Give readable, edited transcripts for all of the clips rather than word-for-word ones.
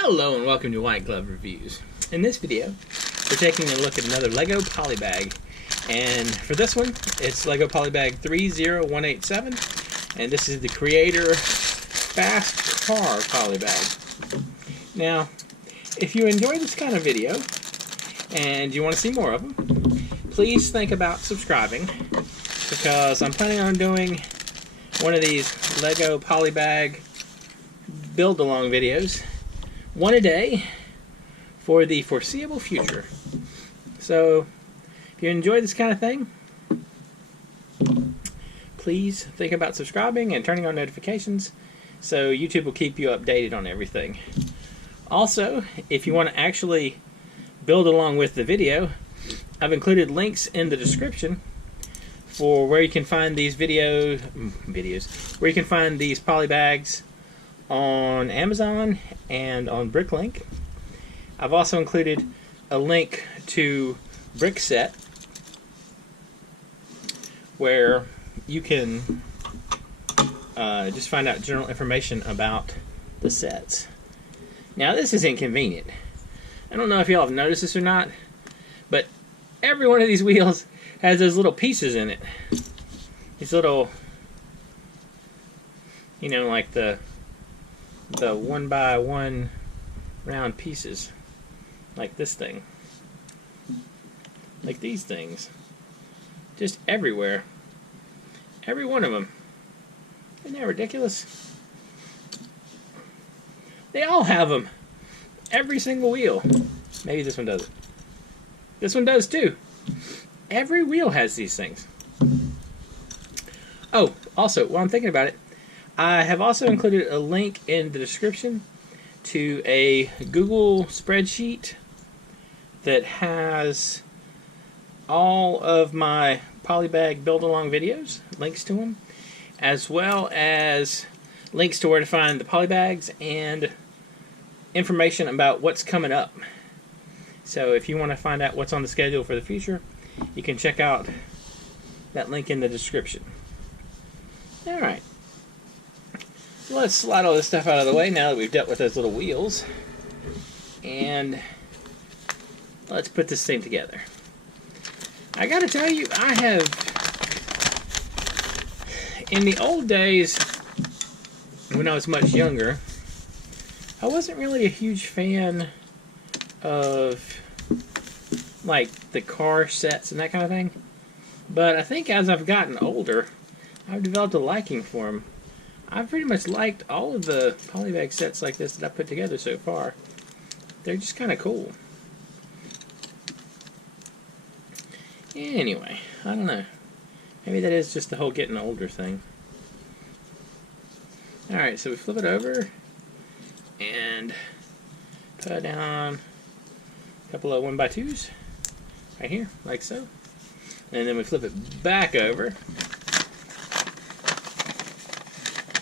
Hello and welcome to White Glove Reviews. In this video, we're taking a look at another LEGO Polybag. And for this one, it's LEGO Polybag 30187. And this is the Creator Fast Car Polybag. Now, if you enjoy this kind of video, and you want to see more of them, please think about subscribing, because I'm planning on doing one of these LEGO Polybag build-along videos, one a day, for the foreseeable future. So, if you enjoy this kind of thing, please think about subscribing and turning on notifications so YouTube will keep you updated on everything. Also, if you want to actually build along with the video, I've included links in the description for where you can find these videos, where you can find these polybags on Amazon and on Bricklink. I've also included a link to Brickset, where you can just find out general information about the sets. Now, this is inconvenient. I don't know if y'all have noticed this or not, but every one of these wheels has those little pieces in it. These little, you know, like the 1x1 round pieces, like this thing, like these things, just everywhere, every one of them. Isn't that ridiculous? They all have them, every single wheel. Maybe this one doesn't. This one does too. Every wheel has these things. Oh, also, while I'm thinking about it, I have also included a link in the description to a Google spreadsheet that has all of my Polybag build-along videos, links to them, as well as links to where to find the polybags and information about what's coming up. So if you want to find out what's on the schedule for the future, you can check out that link in the description. Alright. Let's slide all this stuff out of the way now that we've dealt with those little wheels. And let's put this thing together. I gotta tell you, I have, in the old days, when I was much younger, I wasn't really a huge fan of like the car sets and that kind of thing. But I think as I've gotten older, I've developed a liking for them. I've pretty much liked all of the polybag sets like this that I've put together so far. They're just kind of cool. Anyway, I don't know. Maybe that is just the whole getting older thing. Alright, so we flip it over and put down a couple of 1x2s right here, like so. And then we flip it back over.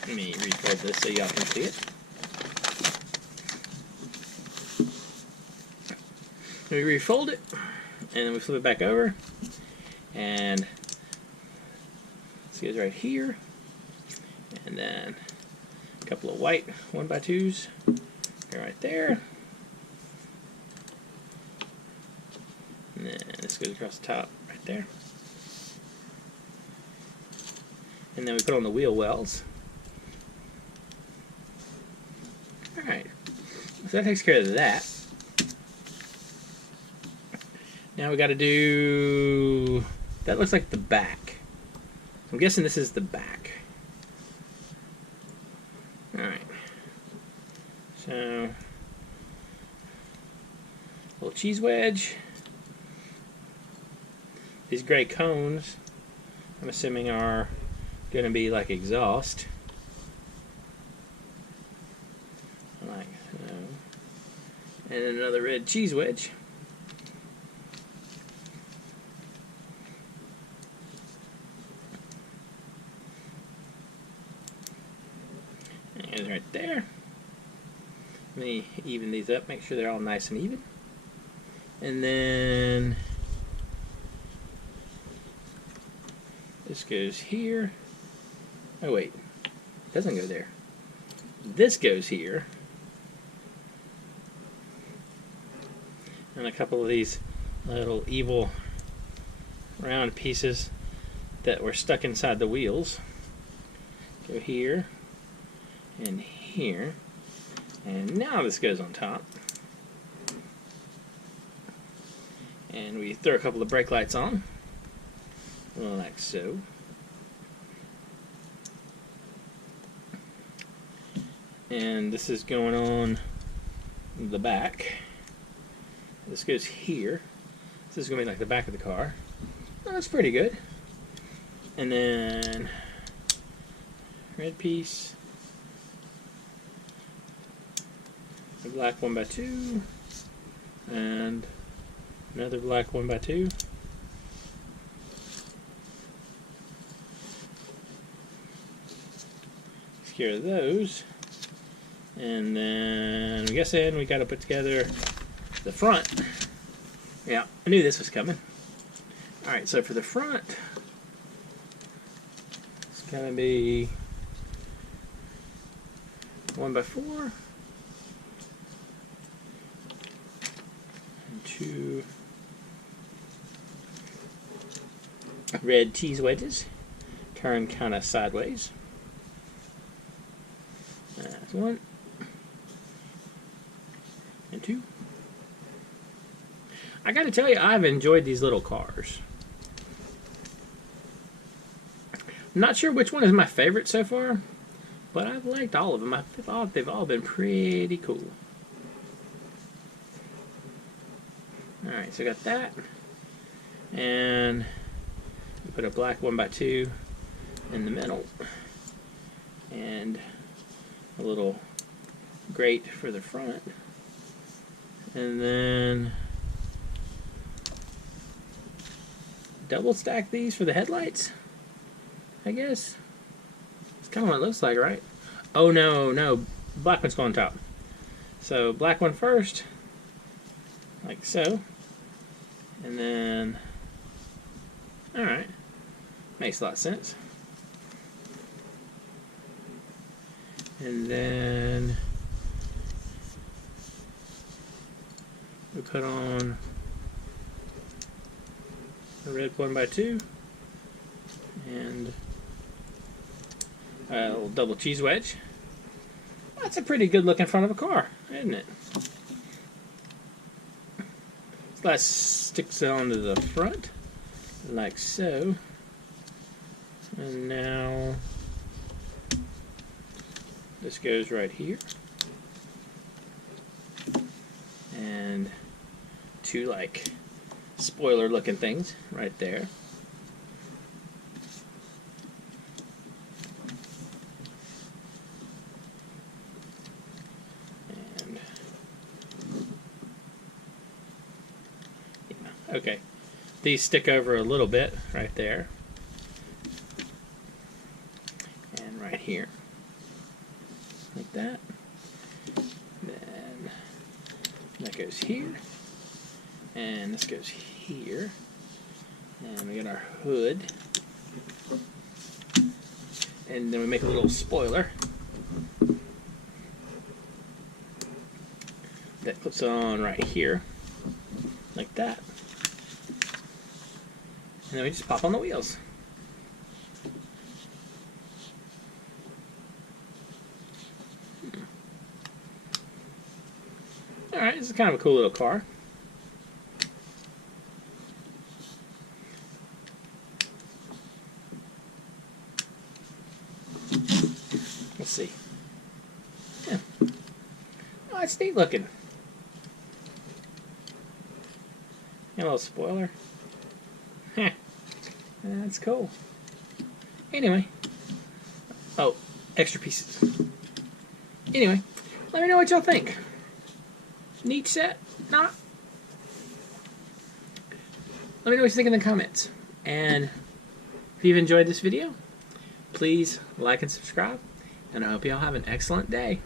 Let me refold this so y'all can see it. We refold it, and then we flip it back over, and this goes right here, and then a couple of white 1x2s go right there, and then this goes across the top right there, and then we put on the wheel wells. Alright, so that takes care of that. Now we got to do, that looks like the back. I'm guessing this is the back. Alright, so little cheese wedge. These gray cones, I'm assuming, are going to be like exhaust. Like so. And then another red cheese wedge. And right there. Let me even these up, make sure they're all nice and even. And then this goes here. Oh wait, it doesn't go there. This goes here. and a couple of these little evil round pieces that were stuck inside the wheels go here and here, and now this goes on top, and we throw a couple of brake lights on like so. And this is going on the back. This goes here. This is going to be like the back of the car. Oh, that's pretty good. And then red piece, a black 1x2, and another black 1x2. Secure those. And then I'm guessing we got to put together the front. Yeah, I knew this was coming. Alright, so for the front, it's going to be 1x4 and 2 red tease wedges, turn kind of sideways. That's 1 and 2. I gotta tell you, I've enjoyed these little cars. I'm not sure which one is my favorite so far, but I've liked all of them. I thought they've all been pretty cool. Alright, so I got that. And we put a black 1x2 in the middle. And a little grate for the front. And then double stack these for the headlights, I guess. It's kind of what it looks like, right? Oh no, no, black one's going on top. So black one first, like so. And then, alright, makes a lot of sense. And then we put on the red 1x2 and a little double cheese wedge. That's a pretty good looking front of a car, isn't it? So that sticks onto the front like so. And now this goes right here. And 2 like spoiler looking things right there. And yeah, okay. These stick over a little bit right there. And right here. Like that. Then that goes here. And this goes here. And we got our hood. And then we make a little spoiler that clips on right here. Like that. And then we just pop on the wheels. Alright, this is kind of a cool little car. Let's see. Yeah. Oh, it's neat looking. A little spoiler. Heh. That's cool. Anyway. Oh, extra pieces. Anyway, let me know what y'all think. Neat set? Not? Let me know what you think in the comments. And if you've enjoyed this video, please like and subscribe. And I hope y'all have an excellent day.